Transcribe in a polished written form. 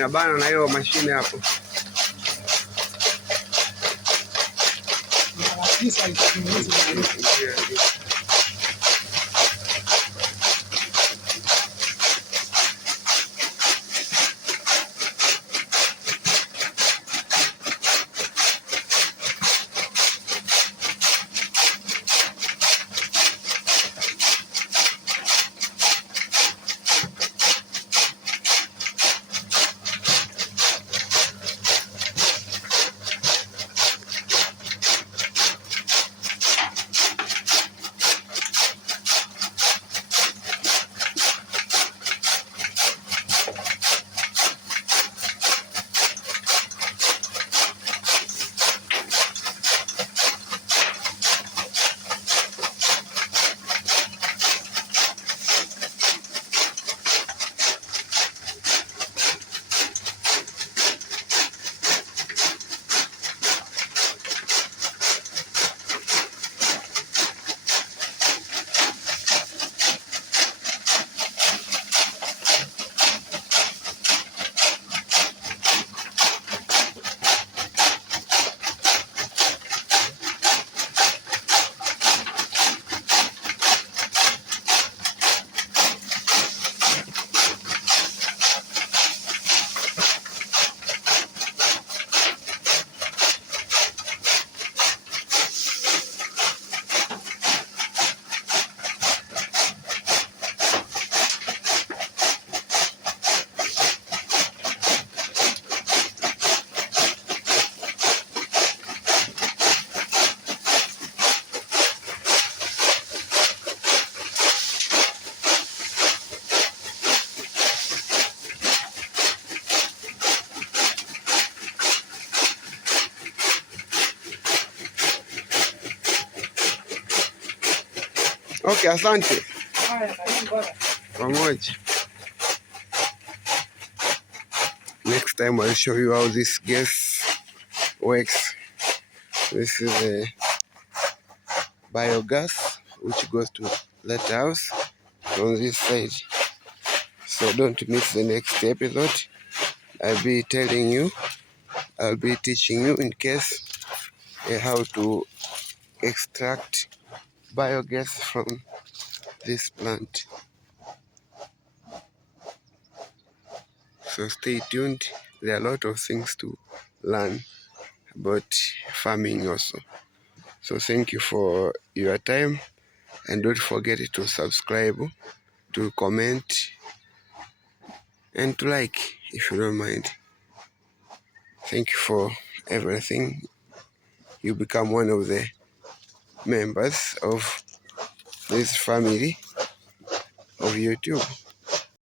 inabana na hiyo mashine hapo. Okay, asante. Pamoja. Next time I'll show you how this gas works. This is a biogas which goes to that house on this side. So don't miss the next episode. I'll be teaching you in case how to extract biogas from this plant. So stay tuned. There are a lot of things to learn about farming also. So thank you for your time, and don't forget to subscribe, to comment, and to like if you don't mind. Thank you for everything. You become one of the members of this family of YouTube.